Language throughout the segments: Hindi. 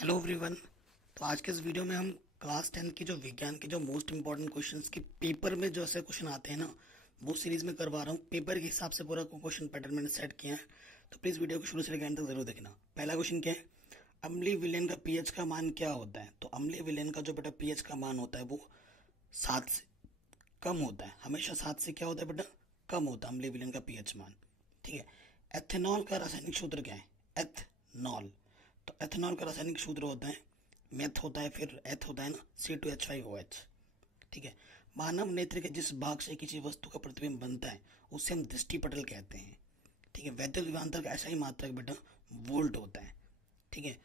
Hello everyone. तो आज के इस वीडियो में हम क्लास 10 की जो विज्ञान के जो मोस्ट इंपॉर्टेंट क्वेश्चंस की पेपर में जो ऐसे क्वेश्चन आते हैं ना, वो सीरीज में करवा रहा हूँ। पेपर के हिसाब से पूरा क्वेश्चन पैटर्न मैंने सेट किया है, तो प्लीज वीडियो को शुरू से लेकर अंत तक जरूर देखना। पहला क्वेश्चन क्या है, अम्लीय विलयन का पीएच का मान क्या होता है। तो अम्लीय विलयन का जो बेटा पीएच का मान होता है वो 7 से कम होता है। हमेशा 7 से क्या होता है बेटा, कम होता है अम्लीय विलयन का पीएच मान। ठीक है। एथेनॉल का रासायनिक सूत्र क्या है, एथनॉल। तो एथेनॉल का रासायनिक सूत्र होता है, मेथ होता है, फिर एथ होता है ना, C2H5OH। ठीक है। मानव नेत्र के जिस भाग से किसी वस्तु का प्रतिबिंब बनता है उसे हम दृष्टिपटल कहते हैं। ठीक है। वैद्युत विभवांतर का ऐसा ही मात्रक बेटा वोल्ट होता है। ठीक है।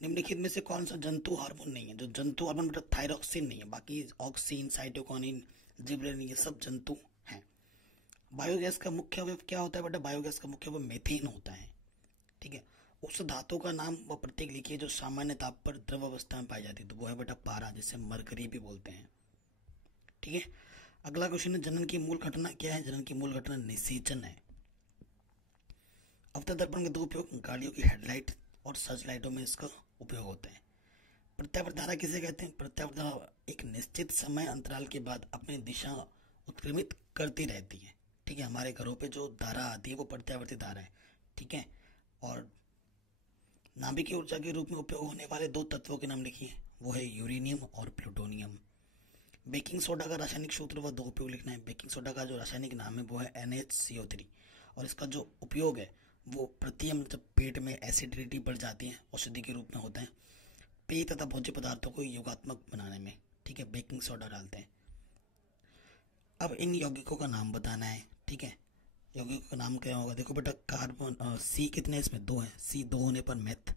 निम्नलिखित में से कौन सा जंतु हार्मोन नहीं है। जो जंतु हार्मोन बेटा थायरॉक्सिन नहीं है, बाकी ऑक्सीन, साइटोकिनिन, जिबरेलिन ये सब जंतु हैं। बायोगैस का मुख्य अवयव क्या होता है बेटा, बायोगैस का मुख्य अवयव मेथेन होता है। ठीक है। उस धातु का नाम व प्रतीक लिखिए जो सामान्य ताप पर द्रव अवस्था में पाई जाती है। तो वो है बेटा पारा, जिसे मरकरी भी बोलते हैं। ठीक है। अगला क्वेश्चन है, जनन की मूल घटना क्या है। जनन की मूल घटना निषेचन है। अवतल दर्पण के दो उपयोग, गाड़ियों की हेडलाइट और सर्च लाइटों में इसका उपयोग होता है। प्रत्यावर्त धारा किसे कहते हैं। प्रत्यावर्त धारा एक निश्चित समय अंतराल के बाद अपनी दिशा उत्क्रमित करती रहती है। ठीक है। हमारे घरों पे जो धारा आती है वो प्रत्यावर्ती धारा है। ठीक है। और नाभिकीय ऊर्जा के रूप में उपयोग होने वाले दो तत्वों के नाम लिखिए, वो है यूरेनियम और प्लूटोनियम। बेकिंग सोडा का रासायनिक सूत्र व दो उपयोग लिखना है। बेकिंग सोडा का जो रासायनिक नाम है वो है NaCO3 और इसका जो उपयोग है वो प्रतियम जब पेट में एसिडिटी बढ़ जाती है औषधि के रूप में होता है, पेय तथा भोज्य पदार्थों को योगात्मक बनाने में। ठीक है। बेकिंग सोडा डालते हैं। अब इन यौगिकों का नाम बताना है। ठीक है। यौगिकों का नाम क्या होगा, देखो बेटा कार्बन सी कितने इसमें, 2 है। C 2 होने पर मेथ।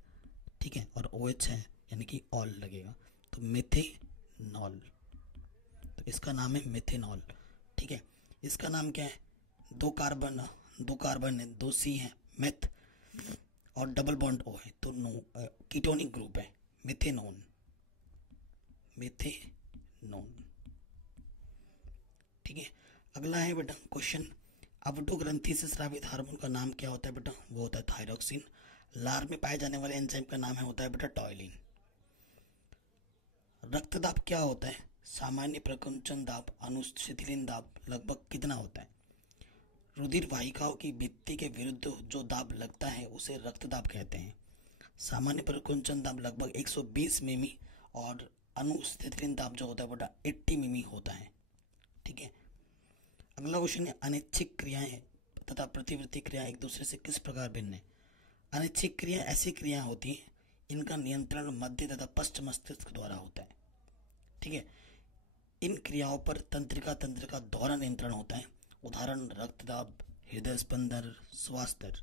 ठीक है। और OH है यानी कि ऑल लगेगा, तो मेथेनॉल। तो इसका नाम है मेथेनॉल। ठीक है। इसका नाम क्या है, दो कार्बन है, 2 C है, मेथ और डबल बॉन्ड O है, तो नो कीटोनिक ग्रुप है, मेथेनोन। ठीक है। अगला है बेटा क्वेश्चन, अवटो ग्रंथि से स्रावित हार्मोन का नाम क्या होता है बेटा, वो होता है थायरॉक्सिन। लार में पाए जाने वाले एंजाइम का नाम है होता है बेटा टॉयलिन। रक्तदाब क्या होता है, सामान्य प्रकुंचन दाब, अनुशिथिलीन दाब लगभग कितना होता है। रुधिर वाहिकाओं की भित्ति के विरुद्ध जो दाब लगता है उसे रक्तदाब कहते हैं। सामान्य प्रकुंचन दाब लगभग 120 मिमी और अनुशिथिलीन दाब जो होता है बेटा 80 मिमी होता है। ठीक है। अगला क्वेश्चन है, अनैच्छिक क्रियाएं तथा प्रतिवृत्ति क्रियाएं एक दूसरे से किस प्रकार भिन्न है। अनैच्छिक क्रिया ऐसी क्रिया होती है इनका नियंत्रण मध्य तथा पश्च मस्तिष्क द्वारा होता है। ठीक है। इन क्रियाओं पर तंत्रिका तंत्र का द्वारा नियंत्रण होता है। उदाहरण रक्तदाब, हृदय स्पंदन, श्वास दर।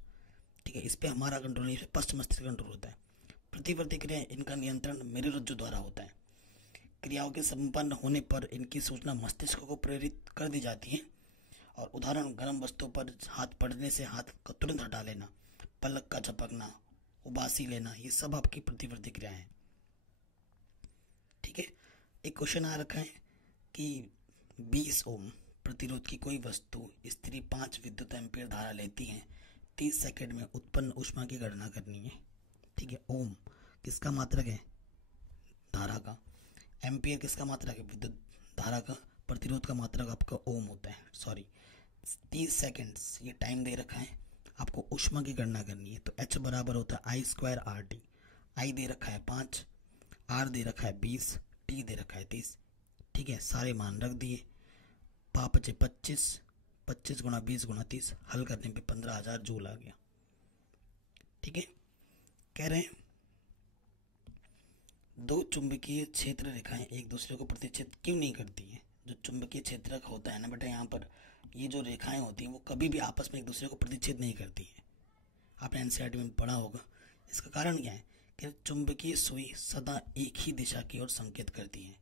ठीक है। इस पे हमारा कंट्रोल नहीं, पश्च मस्तिष्क कंट्रोल होता है। प्रतिवर्ती क्रिया इनका नियंत्रण मेरुरज्जु द्वारा होता है। क्रियाओं के संपन्न होने पर इनकी सूचना मस्तिष्क को प्रेरित कर दी जाती है। और उदाहरण गर्म वस्तु पर हाथ पड़ने से हाथ को तुरंत हटा लेना, पलक का झपकना, उबासी लेना, ये सब आपकी प्रतिवर्ती क्रिया है। ठीक है। एक क्वेश्चन आ रखा है कि 20 ओम प्रतिरोध की कोई वस्तु स्त्री 5 विद्युत एम्पीयर धारा लेती है, 30 सेकंड में उत्पन्न ऊष्मा की गणना करनी है। ठीक है। ओम किसका मात्रक है, धारा का। एम्पीयर किसका मात्रक है, विद्युत धारा का। प्रतिरोध का मात्रक आपका ओम होता है, सॉरी। 30 सेकेंड्स ये टाइम दे रखा है, आपको ऊष्मा की गणना करनी है। तो H बराबर होता है I²RT। I दे रखा है 5, R दे रखा है 20, T दे रखा है 30। ठीक है। सारे मान रख दिए, 5×5 = 25, 25 × 20 × 30, हल करने पे 15,000 जूल आ गया। ठीक है। कह रहे हैं दो चुंबकीय क्षेत्र रेखाएं एक दूसरे को प्रतिच्छेद क्यों नहीं करती है। जो चुंबकीय क्षेत्र होता है ना बेटा, यहाँ पर ये जो रेखाएं होती हैं वो कभी भी आपस में एक दूसरे को प्रतिच्छेद नहीं करती है। आपने NCERT में पढ़ा होगा। इसका कारण क्या है कि चुंबकीय सुई सदा एक ही दिशा की ओर संकेत करती है।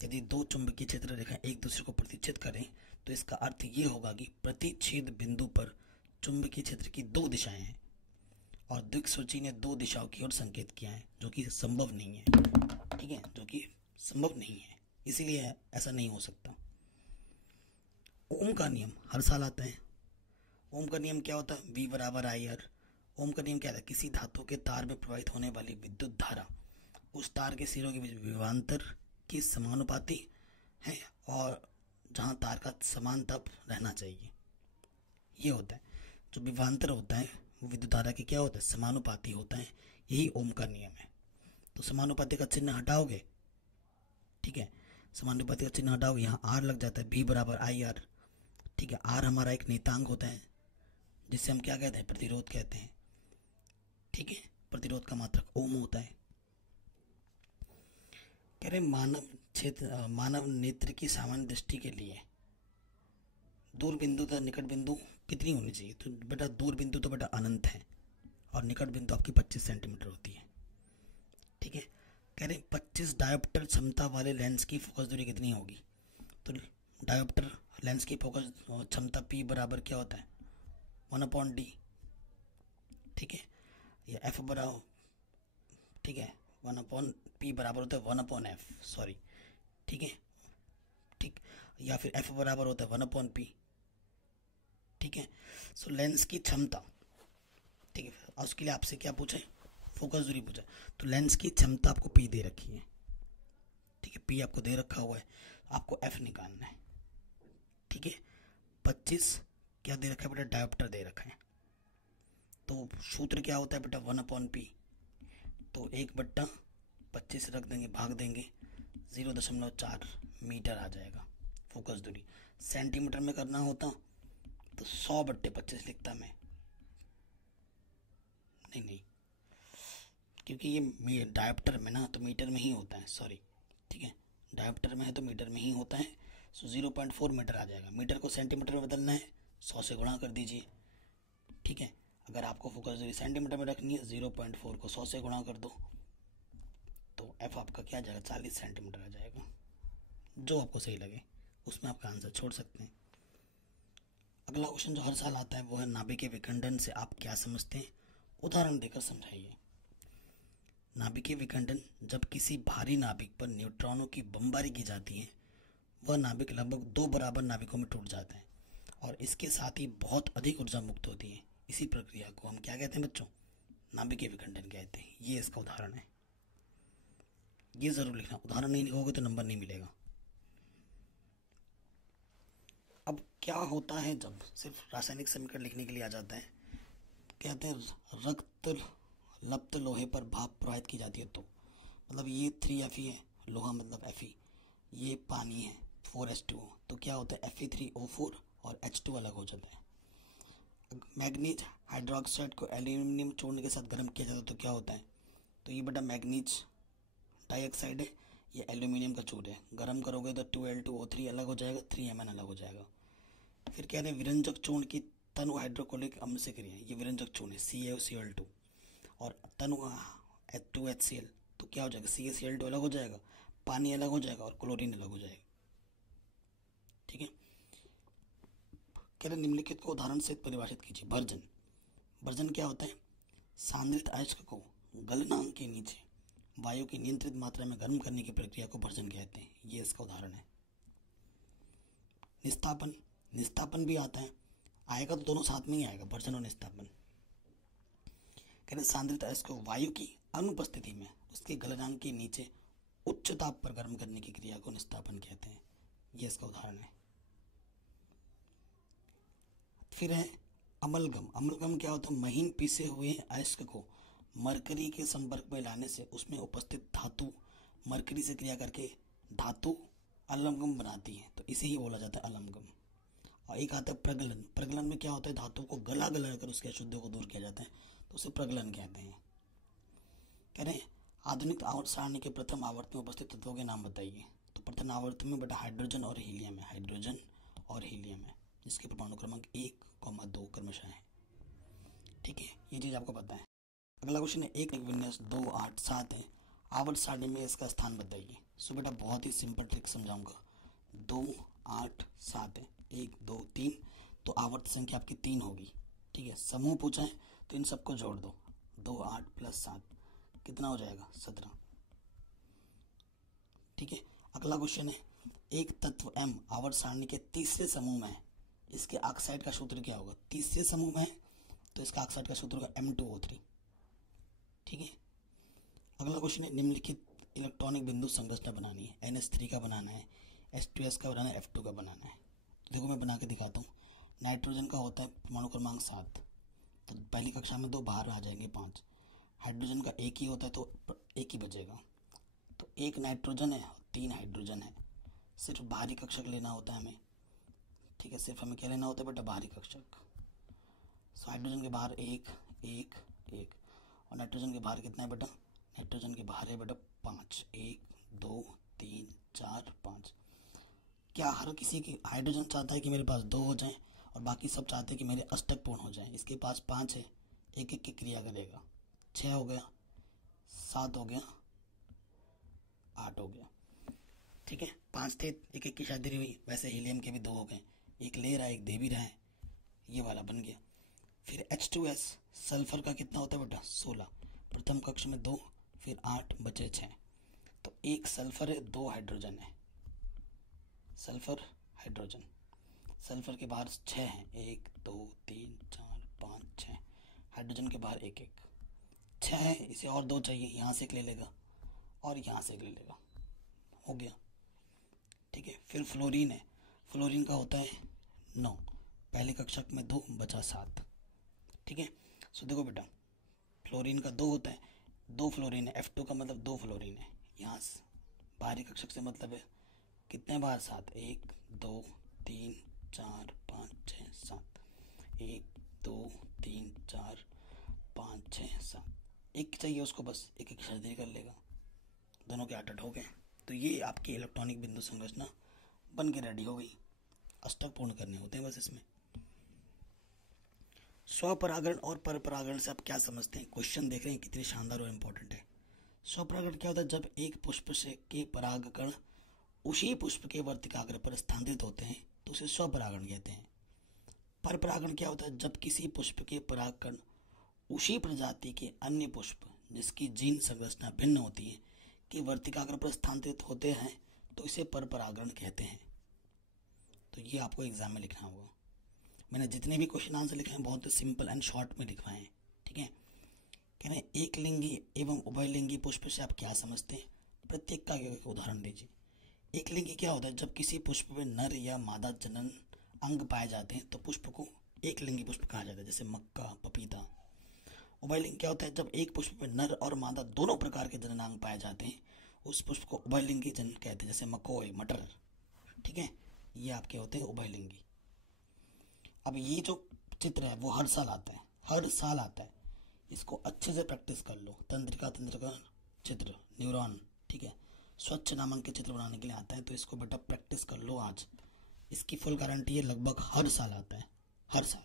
यदि दो चुंबकीय क्षेत्र रेखाएं एक दूसरे को प्रतिच्छेद करें तो इसका अर्थ ये होगा कि प्रतिच्छेद बिंदु पर चुंबकीय क्षेत्र की 2 दिशाएं हैं और दिक्सूची ने 2 दिशाओं की ओर संकेत किया है, जो कि संभव नहीं है। ठीक है। जो कि संभव नहीं है, इसीलिए ऐसा नहीं हो सकता। ओम का नियम हर साल आता है। ओम का नियम क्या होता है, V = IR। ओम का नियम क्या था, किसी धातु के तार में प्रवाहित होने वाली विद्युत धारा उस तार के सिरों के बीच विभवांतर के समानुपाती है और जहाँ तार का समान ताप रहना चाहिए। ये होता है जो विभवांतर होता है वो विद्युत धारा के क्या होता है, समानुपाती होता है। यही ओम का नियम है। तो समानुपाती का चिन्ह हटाओगे, ठीक है, समानुपाती का चिन्ह हटाओगे, यहाँ आर लग जाता है, बी बराबर आई आर, ठीक है। आर हमारा एक नियतांक होता है जिससे हम क्या कहते हैं, प्रतिरोध कहते हैं, ठीक है। प्रतिरोध का मात्रक ओम होता है। कह रहे मानव नेत्र की सामान्य दृष्टि के लिए दूर बिंदु तथा निकट बिंदु कितनी होनी चाहिए? तो बेटा दूर बिंदु तो बेटा अनंत है और निकट बिंदु आपकी 25 सेंटीमीटर होती है, ठीक है। कह रहे 25 डायोप्टर क्षमता वाले लेंस की फोकस दूरी कितनी होगी? तो डायोप्टर लेंस की फोकस क्षमता P बराबर क्या होता है, 1/d, ठीक है। या F बराबर, ठीक है, 1/P बराबर होता है 1/F, सॉरी, ठीक है, ठीक। या फिर F बराबर होता है 1/P, ठीक है। सो लेंस की क्षमता, ठीक है, और उसके लिए आपसे क्या पूछे, फोकस दूरी पूछा। तो लेंस की क्षमता आपको P दे रखी है, ठीक है, P आपको दे रखा हुआ है, आपको F निकालना है, ठीक है। 25 क्या दे रखा है बेटा, डायोप्टर दे रखा है। तो सूत्र क्या होता है बेटा, 1/P। तो 1/25 रख देंगे, भाग देंगे, 0.4 मीटर आ जाएगा फोकस दूरी। सेंटीमीटर में करना होता तो 100/25 लिखता मैं, नहीं, क्योंकि ये डायोप्टर में ना तो मीटर में ही होता है, सॉरी, ठीक है, डायोप्टर में है तो मीटर में ही होता है। सो 0.4 मीटर आ जाएगा। मीटर को सेंटीमीटर में बदलना है, 100 से गुणा कर दीजिए, ठीक है। अगर आपको फोकस दूरी सेंटीमीटर में रखनी है, 0.4 को 100 से गुणा कर दो, तो एफ आपका क्या आ जाएगा, 40 सेंटीमीटर आ जाएगा। जो आपको सही लगे उसमें आपका आंसर छोड़ सकते हैं। अगला क्वेश्चन जो हर साल आता है वो है नाभिकीय विखंडन से आप क्या समझते हैं, उदाहरण देकर समझाइए। नाभिकीय विखंडन जब किसी भारी नाभिक पर न्यूट्रॉनों की बमबारी की जाती है, वह नाभिक लगभग 2 बराबर नाभिकों में टूट जाता है और इसके साथ ही बहुत अधिक ऊर्जा मुक्त होती है। इसी प्रक्रिया को हम क्या कहते हैं बच्चों, नाभिकीय विखंडन कहते हैं। ये इसका उदाहरण है, ये जरूर लिखना, उदाहरण नहीं लिखोगे तो नंबर नहीं मिलेगा। अब क्या होता है जब सिर्फ रासायनिक समीकरण लिखने के लिए आ जाता है, कहते हैं रक्त लप्त लोहे पर भाप प्रवाहित की जाती है, तो मतलब ये 3Fe है, लोहा मतलब Fe, ये पानी है 4H2O, तो क्या होता है Fe3O4 और H2 अलग हो जाता है। मैग्नीज हाइड्रोक्साइड को एल्यूमिनियम चूर्ण के साथ गर्म किया जाता है तो क्या होता है, तो ये बेटा मैग्नीज डाइऑक्साइड है, ये एल्यूमिनियम का चूर्ण है, गर्म करोगे तो 2L2O3 अलग हो जाएगा, 3Mn अलग हो जाएगा। फिर कहते हैं विरंजक चूर्ण की तनु हाइड्रोक्लोरिक अम्ल से क्रिया, ये विरंजक चूर्ण है CaCl2 और तनु H2HCl, तो क्या हो जाएगा CaCl2 अलग हो जाएगा, पानी अलग हो जाएगा और क्लोरीन अलग हो जाएगा, ठीक है। कह रहे निम्नलिखित को उदाहरण से परिभाषित कीजिए। भर्जन, भर्जन क्या होता है, सांद्रित अयस्क को गलनांक के नीचे वायु की नियंत्रित मात्रा में गर्म करने की प्रक्रिया को भर्जन कहते हैं। ये इसका उदाहरण है। निस्तापन, निस्तापन भी आता है, आएगा तो दोनों साथ में ही आएगा, भर्जन और निस्तापन। कह रहे सांद्रित अयस्क को वायु की अनुपस्थिति में उसके गलनांक के नीचे उच्च ताप पर गर्म करने की क्रिया को निस्तापन कहते हैं। ये इसका उदाहरण है। फिर है अमलगम, अमलगम क्या होता है, महीन पीसे हुए अयस्क को मरकरी के संपर्क में लाने से उसमें उपस्थित धातु मरकरी से क्रिया करके धातु अलमगम बनाती है, तो इसे ही बोला जाता है अलमगम। और एक आता है प्रगलन, प्रगलन में क्या होता है, धातु को गला गला कर उसके अशुद्धियों को दूर किया जाता है, तो उसे प्रगलन कहते हैं। कह रहे हैं आधुनिक आवर्त सारणी के प्रथम आवर्त में उपस्थित तत्वों के नाम बताइए। तो प्रथम आवर्त में बेटा हाइड्रोजन और हीलियम है, हाइड्रोजन और हीलियम है, जिसके परमाणु क्रमांक 1,2 क्रमशः है, ठीक है, ये चीज आपको पता है। अगला क्वेश्चन है एक विन्यास 2, 8, 7 है, आवर्त सारणी में इसका स्थान बताइए। सो बेटा बहुत ही सिंपल ट्रिक समझाऊंगा। 2, 8, 7 है, 1, 2, 3, तो आवर्त संख्या आपकी 3 होगी, ठीक है। समूह पूछा है तो इन सबको जोड़ दो, 2, 8 + 7 कितना हो जाएगा, 17, ठीक है। अगला क्वेश्चन है एक तत्व M आवर्त सारणी के तीसरे समूह में है, इसके ऑक्साइड का सूत्र क्या होगा, तीसरे समूह में है तो इसका ऑक्साइड का सूत्र होगा M2O3, ठीक है। अगला क्वेश्चन है, निम्नलिखित इलेक्ट्रॉनिक बिंदु संरचना बनानी है। NH3 का बनाना है, H2S का बनाना है, F2 का बनाना है। देखो मैं बना के दिखाता हूँ। नाइट्रोजन का होता है परमाणु क्रमांक 7, तो पहली कक्षा में 2 बाहर आ जाएंगे 5। हाइड्रोजन का एक ही होता है तो एक ही बचेगा, तो 1 नाइट्रोजन है और 3 हाइड्रोजन है। सिर्फ बाहरी कक्षक लेना होता है हमें, ठीक है। सिर्फ हमें क्या लेना होता है बेटा, बाहरी कक्षक। सो हाइड्रोजन के बाहर 1 1 1 और नाइट्रोजन के बाहर कितना है बेटा, नाइट्रोजन के बाहर है बेटा 5, 1 2 3 4 5। क्या हर किसी की हाइड्रोजन चाहता है कि मेरे पास 2 हो जाएं और बाकी सब चाहते हैं कि मेरे अष्टक पूर्ण हो जाएं। इसके पास 5 है, एक एक की क्रिया करेगा, 6 हो गया, 7 हो गया, 8 हो गया, ठीक है। 5 थे, एक एक की शादी हुई। वैसे हीलियम के भी 2 हो गए, एक ले रहा है एक दे भी रहा है, ये वाला बन गया। फिर H2S सल्फर का कितना होता है बेटा, 16। प्रथम कक्ष में 2, फिर 8 बचे 6, तो 1 सल्फर है, 2 हाइड्रोजन है। सल्फर हाइड्रोजन, सल्फर के बाहर 6 हैं, 1 2 3 4 5 6। हाइड्रोजन के बाहर 1 1 6 है, इसे और 2 चाहिए, यहाँ से एक ले लेगा और यहाँ से एक ले लेगा, हो गया, ठीक है। फिर फ्लोरीन है, फ्लोरीन का होता है 9, पहले कक्षक में 2 बचा 7, ठीक है। सो देखो बेटा, फ्लोरीन का 2 होता है, 2 फ्लोरीन है, F2 का मतलब 2 फ्लोरीन है। यहाँ से बाहरी कक्षक से मतलब है कितने बार, 7, 1 2 3 4 5 6 7, 1 2 3 4 5 6 7, एक चाहिए उसको, बस एक एक सर्जरी कर लेगा, दोनों के 8 8 हो गए। तो ये आपकी इलेक्ट्रॉनिक बिंदु संरचना बन के रेडी हो गई। अष्टक पूर्ण करने होते हैं बस इसमें। स्वपरागण और परपरागण से आप क्या समझते हैं, क्वेश्चन देख रहे हैं कितने शानदार और इम्पोर्टेंट है। स्वपरागण क्या होता है, जब एक पुष्प से के परागकण उसी पुष्प के वर्तिकाग्र पर स्थानांतरित होते हैं तो उसे स्वपरागण कहते हैं। परपरागण क्या होता है, जब किसी पुष्प के परागकण उसी प्रजाति के अन्य पुष्प जिसकी जीन संरचना भिन्न होती है के वर्तिकाग्र पर स्थानांतरित होते हैं तो इसे परपरागण कहते हैं। तो ये आपको एग्जाम में लिखना होगा। मैंने जितने भी क्वेश्चन आंसर लिखे हैं बहुत सिंपल एंड शॉर्ट में लिखवाए हैं, ठीक है। कह रहे हैं एक लिंगी एवं उभयलिंगी पुष्प से आप क्या समझते हैं, प्रत्येक का एक उदाहरण दीजिए। एक लिंगी क्या होता है, जब किसी पुष्प में नर या मादा जनन अंग पाए जाते हैं तो पुष्प को एक लिंगी पुष्प कहा जाता है, जैसे मक्का पपीता। उभयलिंग क्या होता है, जब एक पुष्प में नर और मादा दोनों प्रकार के जननांग पाए जाते हैं उस पुष्प को उभयलिंगी जनन कहते हैं, जैसे मकोई मटर, ठीक है। ये आपके होते हैं उभयलिंगी। अब ये जो चित्र है वो हर साल आता है, हर साल आता है, इसको अच्छे से प्रैक्टिस कर लो। तंत्रिका चित्र, न्यूरॉन, ठीक है। स्वच्छ नामक के चित्र बनाने के लिए आता है, तो इसको बेटा प्रैक्टिस कर लो आज। इसकी फुल गारंटी है, लगभग हर साल आता है, हर साल।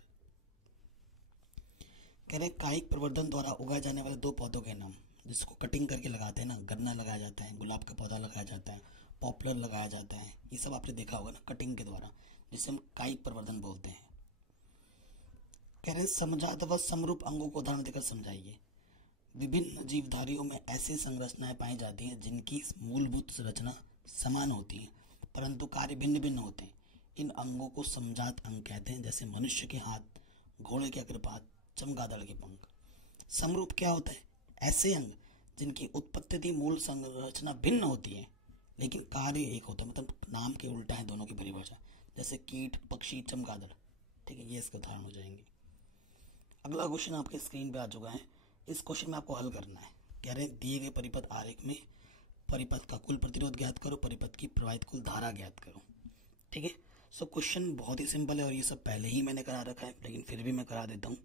कह रहे कायिक प्रवर्धन द्वारा उगाए जाने वाले 2 पौधों के नाम, जिसको कटिंग करके लगाते हैं ना, गन्ना लगाया जाता है, गुलाब का पौधा लगाया जाता है, पॉपुलर लगाया जाता है, ये सब आपने देखा होगा ना कटिंग के द्वारा, जिसे हम कायिक प्रवर्धन बोलते हैं। कह रहे समजात व समरूप अंगों को उदाहरण देकर समझाइए। विभिन्न जीवधारियों में ऐसी संरचनाएं पाई जाती हैं जिनकी मूलभूत संरचना समान होती है परंतु कार्य भिन्न भिन्न होते हैं। इन अंगों को समजात अंग कहते हैं, जैसे मनुष्य के हाथ, घोड़े के अग्रपाद, चमगादड़ के पंख। समरूप क्या होता है, ऐसे अंग जिनकी उत्पत्ति मूल संरचना भिन्न होती है लेकिन कार्य एक होता है, मतलब नाम के उल्टा है दोनों की परिभाषा, जैसे कीट, पक्षी, चमगादड़, ठीक है। ये इसके उदाहरण हो जाएंगे। अगला क्वेश्चन आपके स्क्रीन पे आ चुका है। इस क्वेश्चन में आपको हल करना है। कह रहे हैं दिए गए परिपथ आरेख में परिपथ का कुल प्रतिरोध ज्ञात करो, परिपथ की प्रवाहित कुल धारा ज्ञात करो, ठीक है। सो क्वेश्चन बहुत ही सिंपल है और ये सब पहले ही मैंने करा रखा है, लेकिन फिर भी मैं करा देता हूँ,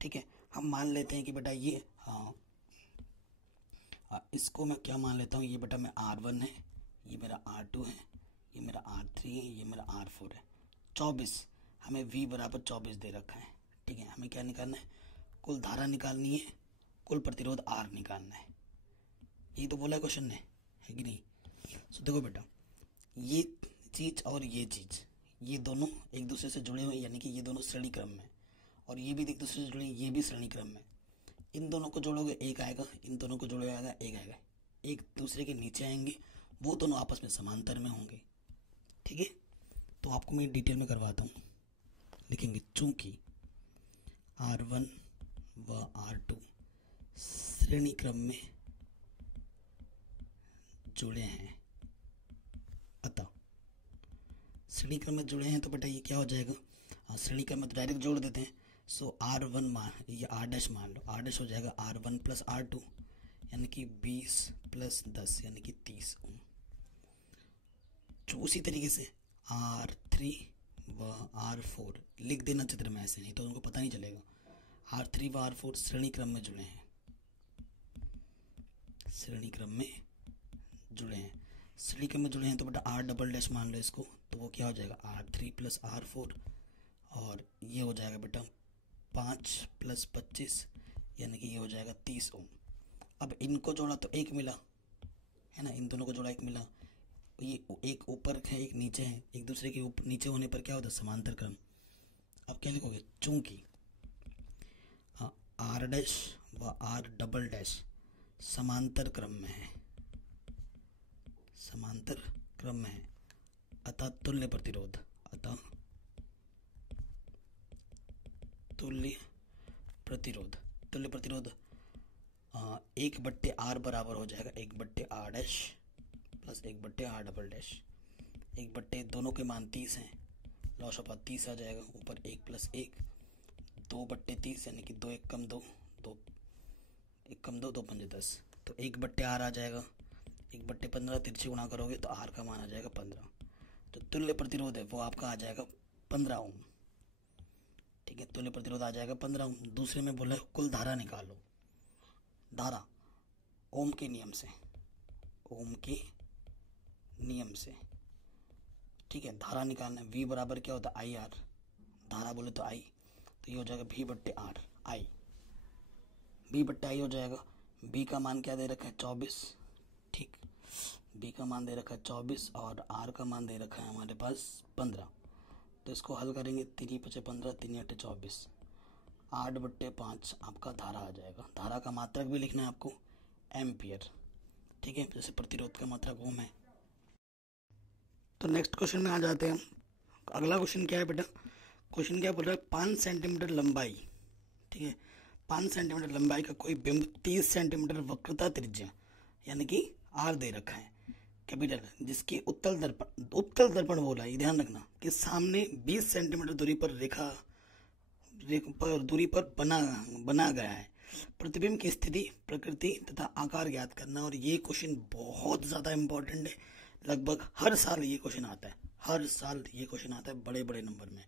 ठीक है। हम मान लेते हैं कि बेटा ये इसको मैं क्या मान लेता हूँ, ये बेटा मैं R1 है, ये मेरा R2 है, ये मेरा R3 है, ये मेरा R4 है। 24 हमें V बराबर 24 दे रखा है, ठीक है। हमें क्या निकालना है, कुल धारा निकालनी है, कुल प्रतिरोध R निकालना है। ये तो बोला क्वेश्चन ने, है कि नहीं। सो देखो बेटा, ये चीज और ये चीज, ये दोनों एक दूसरे से जुड़े हुए, यानी कि ये दोनों श्रेणी क्रम में, और ये भी एक दूसरे से जुड़े, ये भी श्रेणी क्रम में। इन दोनों को जोड़ोगे एक आएगा, इन दोनों को जोड़ोगे आएगा एक आएगा, एक दूसरे के नीचे आएंगे, वो दोनों आपस में समांतर में होंगे, ठीक है। तो आपको मैं डिटेल में करवाता हूँ। लिखेंगे चूंकि R1 व R2 श्रेणी क्रम में जुड़े हैं, अतः श्रेणी क्रम में जुड़े हैं तो बेटा ये क्या हो जाएगा, श्रेणी क्रम में तो डायरेक्ट जोड़ देते हैं। सो R1 मान, ये R डैश मान लो, R डैश हो जाएगा R1 प्लस R2 यानी कि 20 प्लस 10 यानी कि 30 ओम। जो उसी तरीके से R3 व R4 लिख देना चित्र में, ऐसे नहीं तो उनको पता नहीं चलेगा। R3 व R4 श्रेणी क्रम में जुड़े हैं, श्रेणी क्रम में जुड़े हैं, श्रेणी क्रम में जुड़े हैं तो बेटा R डबल डैश मान लो इसको, तो वो क्या हो जाएगा R3 प्लस R4 और ये हो जाएगा बेटा 5 प्लस 25 यानी कि ये हो जाएगा 30 ओम। अब इनको जोड़ा तो एक मिला है ना, इन दोनों को जोड़ा एक मिला, ये एक ऊपर है एक नीचे है, एक दूसरे के ऊपर नीचे होने पर क्या होता है समांतर क्रम। अब क्या लिखोगे, चूंकि R डैश व R डबल डैश समांतर क्रम में है, समांतर क्रम में है, अतः तुल्य प्रतिरोध, अतः तुल्य प्रतिरोध, तुल्य प्रतिरोध 1/R बराबर हो जाएगा 1/R dash plus 1/R double dash, 1/, दोनों के मान 30 हैं, लॉस ऑफ 30 आ जाएगा, ऊपर 1 प्लस 1 2/30 यानी कि 2 1 कम 2 2 1 कम 2 2 5 10, तो 1/R आ जाएगा, 1/15 तिरछी गुणा करोगे तो R का मान आ जाएगा 15, तो तुल्य प्रतिरोध है वो आपका आ जाएगा 15 ओम। ठीक है, तुल्य प्रतिरोध आ जाएगा 15 ओम। दूसरे में बोला कुल धारा निकालो, धारा ओम के नियम से, ओम के नियम से, ठीक है, धारा निकालना है। V बराबर क्या होता है IR, धारा बोले तो I, तो ये हो जाएगा V/R, I V/I हो जाएगा। B का मान क्या दे रखा है 24, ठीक, B का मान दे रखा है 24 और R का मान दे रखा है हमारे पास 15, तो इसको हल करेंगे 3 × 5 = 15, 3 × 8 = 24, 8/5 आपका धारा आ जाएगा। धारा का मात्रक भी लिखना है आपको एम्पियर, ठीक है, जैसे प्रतिरोध का मात्रक ओम है। तो नेक्स्ट क्वेश्चन में आ जाते हैं हम। अगला क्वेश्चन क्या है बेटा, क्वेश्चन क्या बोल रहा है 5 सेंटीमीटर लंबाई, ठीक है, 5 सेंटीमीटर लंबाई का कोई बिंब 30 सेंटीमीटर वक्रता त्रिज्या यानी कि R दे रखा है कैपिटल, जिसकी उत्तल दर्पण बोला है, ध्यान रखना कि सामने 20 सेंटीमीटर दूरी पर दूरी पर बना गया है। प्रतिबिंब की स्थिति, प्रकृति तथा आकार ज्ञात करना। और ये क्वेश्चन बहुत ज्यादा इंपॉर्टेंट है, लगभग हर साल ये क्वेश्चन आता है, हर साल ये क्वेश्चन आता है बड़े बड़े नंबर में,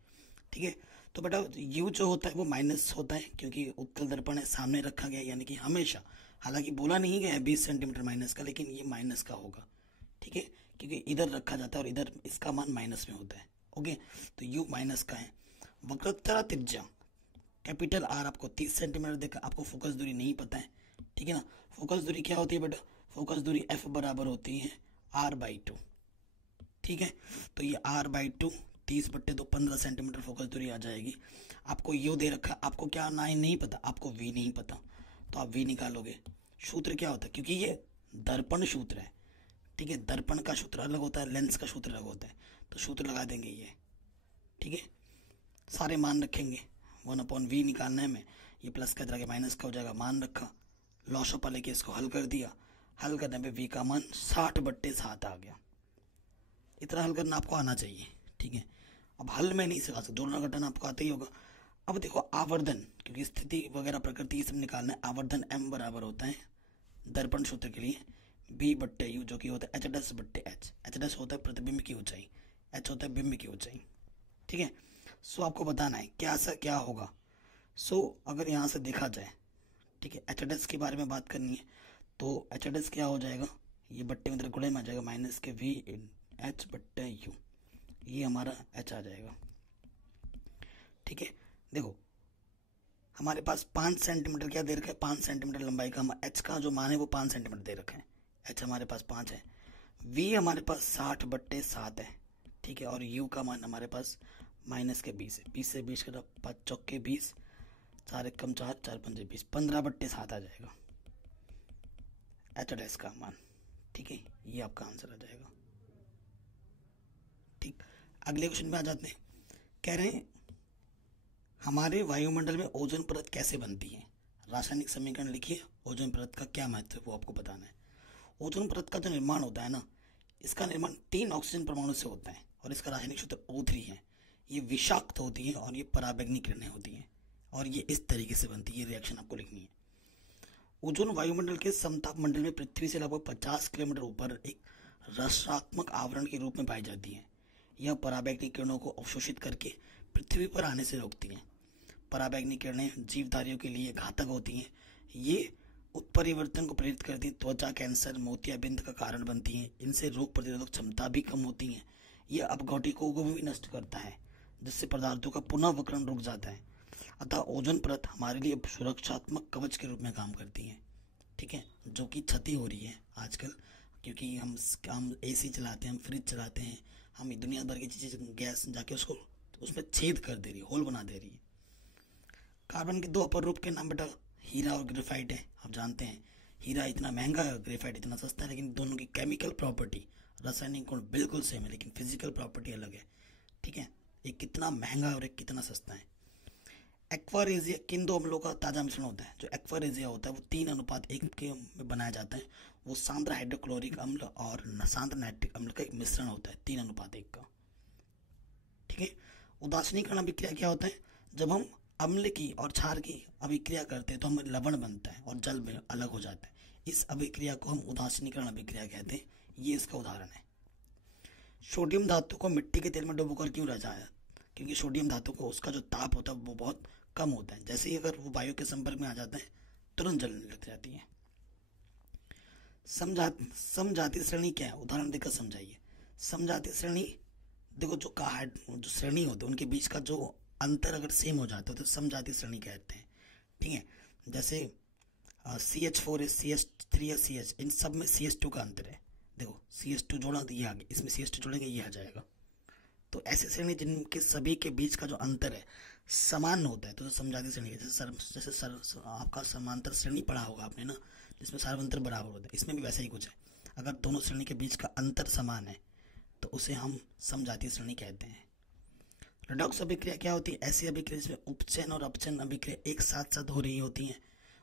ठीक है। तो बेटा U जो होता है वो माइनस होता है क्योंकि उत्तल दर्पण है, सामने रखा गया, यानी कि हमेशा, हालांकि बोला नहीं गया है 20 सेंटीमीटर माइनस का, लेकिन ये माइनस का होगा, ठीक है, क्योंकि इधर रखा जाता है और इधर इसका मान माइनस में होता है। ओके, तो U माइनस का है। वक्रता त्रिज्या कैपिटल R आपको 30 सेंटीमीटर देखा, आपको फोकस दूरी नहीं पता है, ठीक है ना। फोकस दूरी क्या होती है बेटा, फोकस दूरी F बराबर होती है R/2, ठीक है। तो ये R/2 30/2 15 सेंटीमीटर फोकस दूरी आ जाएगी। आपको U दे रखा, आपको क्या नहीं पता, आपको V नहीं पता, तो आप V निकालोगे। सूत्र क्या होता है, क्योंकि ये दर्पण सूत्र है, ठीक है, दर्पण का सूत्र अलग होता है, लेंस का सूत्र अलग होता है, तो सूत्र लगा देंगे ये, ठीक है। सारे मान रखेंगे, 1/V निकालना है, में ये प्लस का तरह के माइनस का हो जाएगा, मान रखा, लॉस ऑफ लेके इसको हल कर दिया, हल करने पे V का मान 60/7 आ गया। इतना हल करना आपको आना चाहिए, ठीक है। अब हल में नहीं सिखा सकते, जोड़ना घटाना आपको आता ही होगा। अब देखो आवर्धन, क्योंकि स्थिति वगैरह प्रकृति सब निकालना है, आवर्धन M बराबर होता है दर्पण सूत्र के लिए B/U, जो कि होता है H'/H। H' होता है प्रतिबिंब की ऊंचाई, H होता है बिंब की ऊंचाई, ठीक है। सो आपको बताना है क्या होगा। सो अगर यहाँ से देखा जाए, ठीक है, H' के बारे में बात करनी है, तो H' क्या हो जाएगा, ये बट्टे में गुणे में आ जाएगा, माइनस के VH/U, ये हमारा H आ जाएगा, ठीक है। देखो हमारे पास 5 सेंटीमीटर क्या दे रखा है, 5 सेंटीमीटर लंबाई का, H का जो मान है वो 5 सेंटीमीटर दे रखा है, H हमारे पास 5 है, V हमारे पास 60/7 है, ठीक है, और U का मान हमारे पास माइनस के 20 है, 20 से 20 का 5 चौके 20, 4 1 4 4 5 20, 15/7 आ जाएगा H' का मान, ठीक है, ये आपका आंसर आ जाएगा, ठीक। अगले क्वेश्चन में आ जाते हैं। कह रहे हैं हमारे वायुमंडल में ओजोन परत कैसे बनती है, रासायनिक समीकरण लिखिए, ओजोन परत का क्या महत्व है वो आपको बताना है। ओजोन परत का जो निर्माण होता है ना, इसका निर्माण 3 ऑक्सीजन परमाणु से होता है और इसका रासायनिक सूत्र O3 है। ये विषाक्त होती है और ये पराबैंगनी किरणें होती हैं और ये इस तरीके से बनती है। ये रिएक्शन आपको लिखनी है। ओजोन वायुमंडल के समताप मंडल में पृथ्वी से लगभग 50 किलोमीटर ऊपर एक रसात्मक आवरण के रूप में पाई जाती है। यह पराबैंगनी किरणों को अवशोषित करके पृथ्वी पर आने से रोकती हैं। पराबैंगनी किरणें जीवधारियों के लिए घातक होती हैं। ये उत्परिवर्तन को प्रेरित करती हैं, त्वचा कैंसर, मोतियाबिंद का कारण बनती हैं। इनसे रोग प्रतिरोधक क्षमता भी कम होती है। यह अपघटिकों को भी नष्ट करता है, जिससे पदार्थों का पुनः वक्रण रुक जाता है। अतः ओजोन परत हमारे लिए सुरक्षात्मक कवच के रूप में काम करती है। ठीक है, जो कि क्षति हो रही है आजकल, क्योंकि हम AC चलाते हैं, हम फ्रिज चलाते हैं, हम दुनिया भर की चीज़ें गैस जाके उसको उसमें छेद कर दे रही है, होल बना दे रही है। कार्बन के 2 अपर रूप के नाम बेटा हीरा और ग्रेफाइट है। आप जानते हैं हीरा इतना महंगा है, ग्रेफाइट इतना सस्ता है, लेकिन दोनों की केमिकल प्रॉपर्टी, रासायनिक गुण बिल्कुल सेम है, लेकिन फिजिकल प्रॉपर्टी अलग है। ठीक है, एक कितना महंगा और एक कितना सस्ता है। एक्वारेजिया किन 2 अम्लों का ताजा मिश्रण होता है? जो एक्वारेजिया होता है वो 3:1 के में बनाया जाता है। वो सांद्र हाइड्रोक्लोरिक अम्ल और सांद्र नाइट्रिक अम्ल का एक मिश्रण होता है 3:1 का। ठीक है, उदासीनीकरण अभिक्रिया क्या होता है? जब हम अम्ल की और क्षार की अभिक्रिया करते हैं तो हमें लवण बनता है और जल में अलग हो जाता है। इस अभिक्रिया को हम उदासीनीकरण अभिक्रिया कहते हैं। ये इसका उदाहरण है। सोडियम धातु को मिट्टी के तेल में डुबोकर क्यों रचा है? क्योंकि सोडियम धातु को उसका जो ताप होता है वो बहुत कम होता है। जैसे ही अगर वो वायु के संपर्क में आ जाता है तुरंत जलने लग जाती है। समजातीय श्रेणी क्या है? उदाहरण देकर समझाइए। समजातीय श्रेणी, देखो जो जो श्रेणी होती है उनके बीच का जो अंतर अगर सेम हो जाता है तो समजातीय श्रेणी कहते हैं। ठीक है, जैसे CH4 है, CH3 है, CH, इन सब में CH2 का अंतर है। देखो CH2 जोड़ा तो ये आ गया, इसमें CH2 जोड़ेंगे ये आ जाएगा। तो ऐसी श्रेणी जिनके सभी के बीच का जो अंतर है समान होता है तो समजातीय श्रेणी है। जैसे आपका समांतर श्रेणी पढ़ा होगा आपने ना, जिसमें सार्वंतर बराबर होता है, इसमें भी वैसा ही कुछ है। अगर दोनों श्रेणी के बीच का अंतर समान है तो उसे हम समजातीय श्रेणी कहते हैं। रेडॉक्स अभिक्रिया क्या होती है? ऐसी अभिक्रिया जिसमें उपचयन और अपचयन अभिक्रिया एक साथ साथ हो रही होती हैं,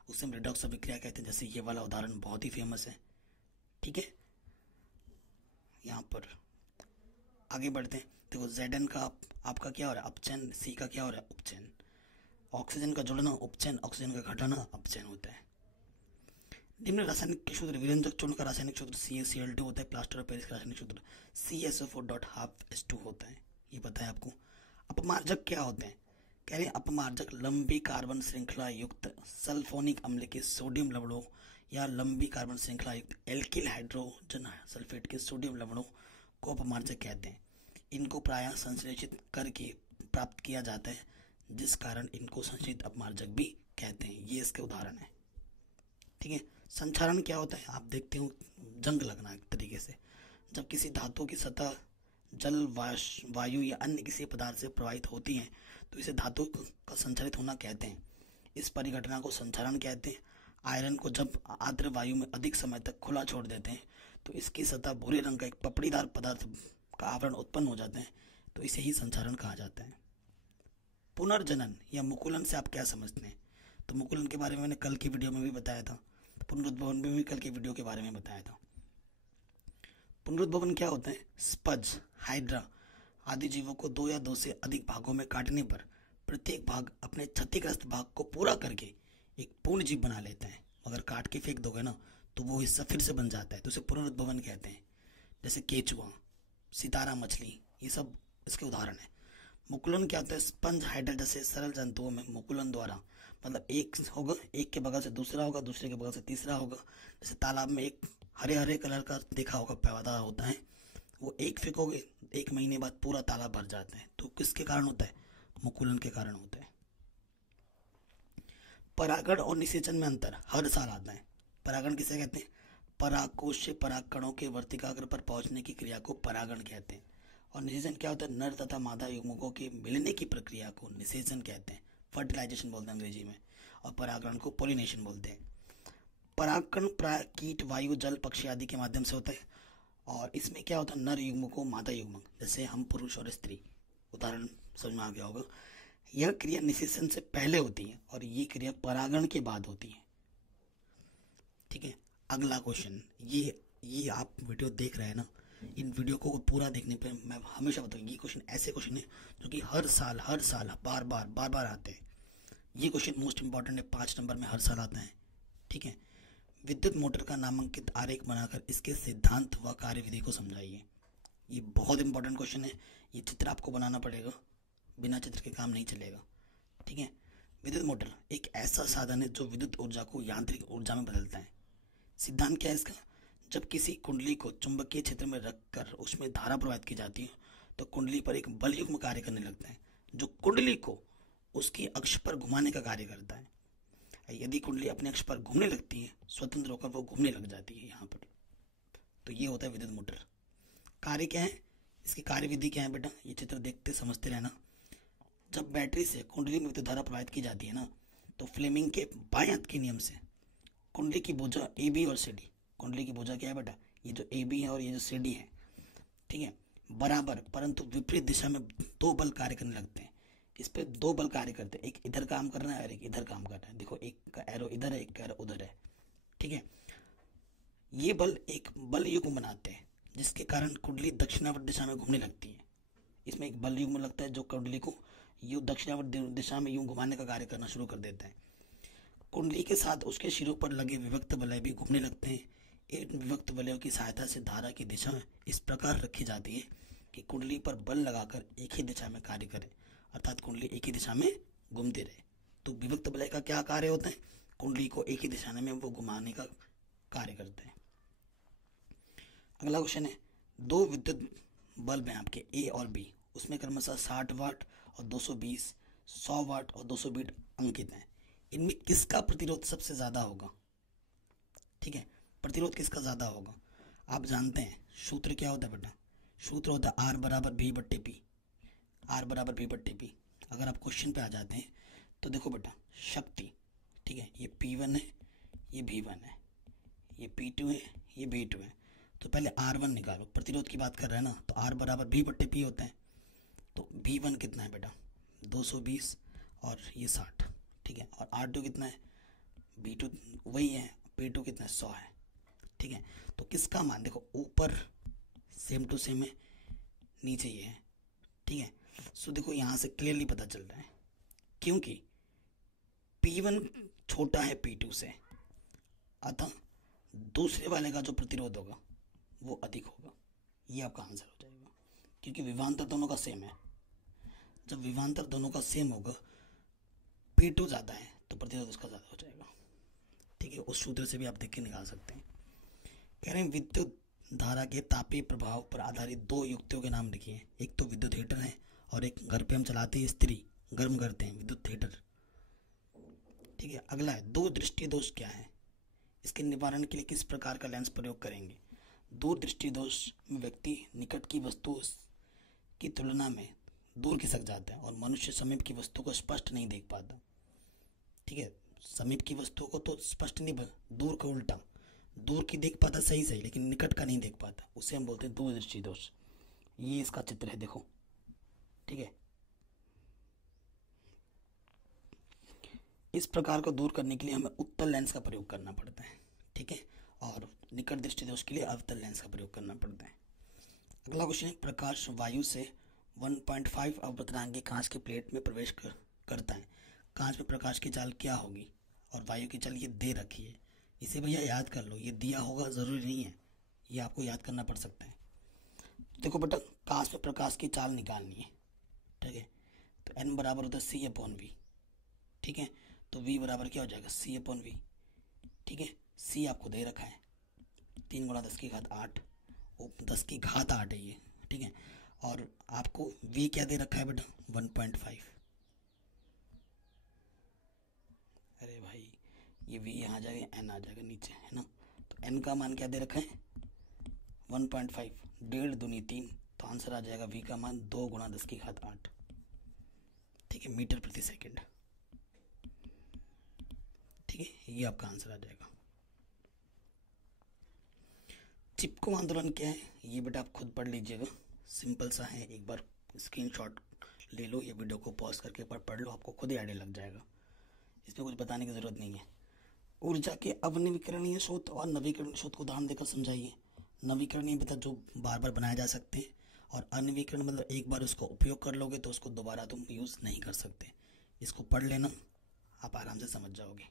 उसे हम रेडॉक्स अभिक्रिया कहते हैं। जैसे ये वाला उदाहरण बहुत ही फेमस है। ठीक है, यहाँ पर आगे बढ़ते हैं। देखो Zn का आपका क्या हो रहा है? अपचयन। C का क्या हो रहा है? उपचयन। ऑक्सीजन का जुड़ना उपचयन, ऑक्सीजन का घटाना अपचयन होता है। निम्न रासायनिक सूत्र विरंजक चूर्ण का रासायनिक सूत्र CaCl2 होता है। प्लास्टर ऑफ पेरिस का रासायनिक सूत्र CaSO4.12H2 होता है। ये पता है आपको। अपमार्जक क्या होते हैं? कह रहे हैं अपमार्जक लंबी कार्बन श्रृंखला युक्त सल्फोनिक अम्ल के सोडियम लवणों या लंबी कार्बन श्रृंखला युक्त एल्किल हाइड्रोजन सल्फेट के सोडियम लवणों को अपमार्जक कहते हैं। इनको प्रायः संश्लेषित करके प्राप्त किया जाता है, जिस कारण इनको संश्लेषित अपमार्जक भी कहते हैं। ये इसके उदाहरण है। ठीक है, संक्षारण क्या होता है? आप देखते हो जंग लगना एक तरीके से। जब किसी धातु की सतह जल, वायु या अन्य किसी पदार्थ से प्रभावित होती है तो इसे धातु का संचारित होना कहते हैं। इस परिघटना को संचारण कहते हैं। आयरन को जब आर्द्र वायु में अधिक समय तक खुला छोड़ देते हैं तो इसकी सतह भूरे रंग का एक पपड़ीदार पदार्थ का आवरण उत्पन्न हो जाता है, तो इसे ही संचारण कहा जाता है। पुनर्जनन या मुकुलन से आप क्या समझते हैं? तो मुकुलन के बारे में मैंने कल की वीडियो में भी बताया था, पुनरुद्भवन में भी कल की वीडियो के बारे में बताया था। पुनरुद्भवन क्या होता है? स्पज, हाइड्रा आदि जीवों को 2 या 2 से अधिक भागों में काटने पर प्रत्येक भाग अपने क्षतिग्रस्त भाग को पूरा करके एक पूर्ण जीव बना लेता है। अगर काट के फेंक दोगे ना तो वो हिस्सा फिर से बन जाता है, तो उसे पुनरुद्भवन कहते हैं। जैसे केचुआ, सितारा मछली, ये सब इसके उदाहरण है। मुकुलन क्या होता है? स्पंज हाइड्रा जैसे सरल जंतुओं में मुकुलन द्वारा, मतलब एक होगा, एक के बगल से दूसरा होगा, दूसरे के बगल से तीसरा होगा। जैसे तालाब में एक हरे हरे कलर का देखा होगा पैदा होता है, वो एक फेंकोगे 1 महीने बाद पूरा तालाब भर जाता है। तो किसके कारण होता है? मुकुलन के कारण होता है। परागण और निषेचन में अंतर हर साल आता है। परागण किसे कहते हैं? परागकोश से परागकणों के वर्तिकाग्र पर पहुंचने की क्रिया को परागण कहते हैं। और निषेचन क्या होता है? नर तथा मादा युग्मकों के मिलने की प्रक्रिया को निषेचन कहते हैं। फर्टिलाइजेशन बोलते हैं अंग्रेजी में। और परागण को पोलिनेशन बोलते हैं। परागकण प्राय कीट, वायु, जल, पक्षी आदि के माध्यम से होता है। और इसमें क्या होता है? नर युग्मकों, मादा युग्मक, जैसे हम पुरुष और स्त्री, उदाहरण समझ में आ गया होगा। यह क्रिया निषेचन से पहले होती है और ये क्रिया परागण के बाद होती है। ठीक है, अगला क्वेश्चन, ये आप वीडियो देख रहे हैं ना, इन वीडियो को पूरा देखने पे मैं हमेशा बताऊँ, ये क्वेश्चन ऐसे क्वेश्चन है जो कि हर साल बार बार आते हैं। ये क्वेश्चन मोस्ट इंपॉर्टेंट है, 5 नंबर में हर साल आता है। ठीक है, विद्युत मोटर का नामांकित आरेख बनाकर इसके सिद्धांत व कार्यविधि को समझाइए। ये बहुत इंपॉर्टेंट क्वेश्चन है, ये चित्र आपको बनाना पड़ेगा, बिना चित्र के काम नहीं चलेगा। ठीक है, विद्युत मोटर एक ऐसा साधन है जो विद्युत ऊर्जा को यांत्रिक ऊर्जा में बदलता है। सिद्धांत क्या है इसका? जब किसी कुंडली को चुंबकीय क्षेत्र में रखकर उसमें धारा प्रवाहित की जाती है तो कुंडली पर एक बल युग्म कार्य करने लगता है जो कुंडली को उसकी अक्ष पर घुमाने का कार्य करता है। यदि कुंडली अपने अक्ष पर घूमने लगती है, स्वतंत्र होकर वो घूमने लग जाती है यहाँ पर, तो ये होता है विद्युत मोटर। कार्य क्या है, इसकी कार्यविधि क्या है बेटा, ये चित्र देखते समझते रहना। जब बैटरी से कुंडली में विद्युत धारा प्रवाहित की जाती है ना, तो फ्लेमिंग के बाएं हाथ के नियम से कुंडली की भुजा ए बी और सी डी, कुंडली की भुजा क्या है बेटा, ये जो ए बी है और ये जो सी डी है, ठीक है, बराबर परंतु विपरीत दिशा में 2 बल कार्य करने लगते हैं। इस पे 2 बल कार्य करते हैं, एक इधर काम कर रहा है और एक इधर काम कर रहा है। देखो, एक का एरो इधर है, एक का एरो उधर है। ठीक है, ये बल एक बल युग्म बनाते हैं जिसके कारण कुंडली दक्षिणावर्त दिशा में घूमने लगती है। इसमें एक बल युग्म लगता है जो कुंडली को यूं दक्षिणावर्त दिशा में यूं घुमाने का कार्य करना शुरू कर देता है। कुंडली के साथ उसके सिरों पर लगे विभक्त वलय भी घूमने लगते हैं। इन विभक्त वलयों की सहायता से धारा की दिशा इस प्रकार रखी जाती है कि कुंडली पर बल लगाकर एक ही दिशा में कार्य करे, अर्थात कुंडली एक ही दिशा में घूमती रहे। तो विभक्त वलय का क्या कार्य होता है, कुंडली को एक ही दिशा में वो घुमाने का कार्य करते हैं। अगला क्वेश्चन है, 2 विद्युत बल्ब हैं आपके ए और बी, उसमें क्रमशः 60 वाट और 220, 100 वाट और 220 अंकित हैं। इनमें किसका प्रतिरोध सबसे ज्यादा होगा? ठीक है, प्रतिरोध किसका ज्यादा होगा? आप जानते हैं सूत्र क्या होता है बेटा, सूत्र होता है आर बराबर भी बट्टे पी, आर बराबर भी बट्टे पी। अगर आप क्वेश्चन पे आ जाते हैं तो देखो बेटा, शक्ति, ठीक है, ये P1 है, ये V1 है, ये P2 है, ये V2 है। तो पहले R1 निकालो, प्रतिरोध की बात कर रहे हैं ना, तो R बराबर भी बट्टे पी होता है। तो V1 कितना है बेटा, 220 और ये 60, ठीक है, और R2 कितना है, V2 वही है, P2 कितना है, 100 है। ठीक है, तो किसका मान देखो, ऊपर सेम टू सेम है, नीचे ये है। ठीक है, सो देखो यहाँ से क्लियरली पता चल रहा है, क्योंकि P1 छोटा है P2 से, अतः दूसरे वाले का जो प्रतिरोध होगा वो अधिक होगा। ये आपका आंसर हो जाएगा, क्योंकि विभवांतर दोनों का सेम है। जब विभवांतर दोनों का सेम होगा, P2 ज़्यादा है तो प्रतिरोध उसका ज़्यादा हो जाएगा। ठीक है, उस सूत्र से भी आप देख के निकाल सकते हैं। कह रहे हैं विद्युत धारा के तापीय प्रभाव पर आधारित 2 युक्तियों के नाम लिखिए। एक तो विद्युत हीटर है और एक घर पे हम चलाते हैं, स्त्री गर्म करते हैं, विद्युत हीटर। ठीक है, अगला है 2 दृष्टि दोष क्या है, इसके निवारण के लिए किस प्रकार का लेंस प्रयोग करेंगे? 2 दृष्टि दोष में व्यक्ति निकट की वस्तु की तुलना में दूर खिसक जाता है और मनुष्य समीप की वस्तु को स्पष्ट नहीं देख पाता। ठीक है, समीप की वस्तु को तो स्पष्ट नहीं, दूर का उल्टा, दूर की देख पाता सही लेकिन निकट का नहीं देख पाता, उसे हम बोलते हैं 2 दृष्टि दोष। ये इसका चित्र है, देखो। ठीक है, इस प्रकार को दूर करने के लिए हमें उत्तल लेंस का प्रयोग करना पड़ता है। ठीक है, और निकट दृष्टि दोष के लिए अवतल लेंस का प्रयोग करना पड़ता है। अगला क्वेश्चन है, प्रकाश वायु से 1.5 अवतरंगी कांच के प्लेट में प्रवेश करता है, कांच में प्रकाश की चाल क्या होगी? और वायु की चाल ये दे रखी है, इसे भैया याद कर लो, ये दिया होगा जरूरी नहीं है, ये आपको याद करना पड़ सकता है। देखो बेटा, कांच में प्रकाश की चाल निकालनी है। ठीक है, तो n बराबर होता है C/V। ठीक है, तो V बराबर क्या हो जाएगा, C/V। ठीक है, C आपको दे रखा है 3 × 10 की घात 8, 10 की घात 8 है ये। ठीक है, और आपको V क्या दे रखा है बेटा, 1.5। अरे भाई, ये V यहाँ आ जाएगा, n आ जाएगा नीचे, है ना। तो n का मान क्या दे रखा है, 1.5, 1.5 दूनी 3, तो आंसर आ जाएगा V का मान 2 × 10 की घात 8। ठीक है, मीटर प्रति सेकंड। ठीक है, ये आपका आंसर आ जाएगा। चिपको आंदोलन क्या है, ये बेटा आप खुद पढ़ लीजिएगा, सिंपल सा है, एक बार स्क्रीनशॉट ले लो, ये वीडियो को पॉज करके एक बार पढ़ लो, आपको खुद ही आइडिया लग जाएगा, इसमें कुछ बताने की ज़रूरत नहीं है। ऊर्जा के अनवीकरणीय स्रोत और नवीकरणीय स्रोत को उदाहरण देकर समझाइए। नवीकरणीय मतलब जो बार बार बनाए जा सकते हैं, और अनवीकरण मतलब एक बार उसको उपयोग कर लोगे तो उसको दोबारा तुम यूज़ नहीं कर सकते। इसको पढ़ लेना, आप आराम से समझ जाओगे।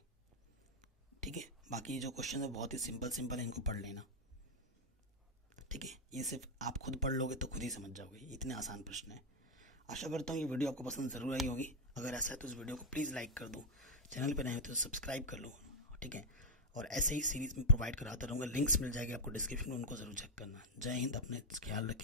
ठीक है, बाकी जो क्वेश्चन है बहुत ही सिंपल है, इनको पढ़ लेना। ठीक है, ये सिर्फ आप खुद पढ़ लोगे तो खुद ही समझ जाओगे, इतने आसान प्रश्न है। आशा करता हूँ ये वीडियो आपको पसंद ज़रूर आई होगी। अगर ऐसा है तो इस वीडियो को प्लीज़ लाइक कर दो, चैनल पर नए हो तो सब्सक्राइब कर लो। ठीक है, और ऐसे ही सीरीज़ में प्रोवाइड कराता रहूँगा, लिंक्स मिल जाएगी आपको डिस्क्रिप्शन में, उनको ज़रूर चेक करना। जय हिंद, अपने ख्याल रखें।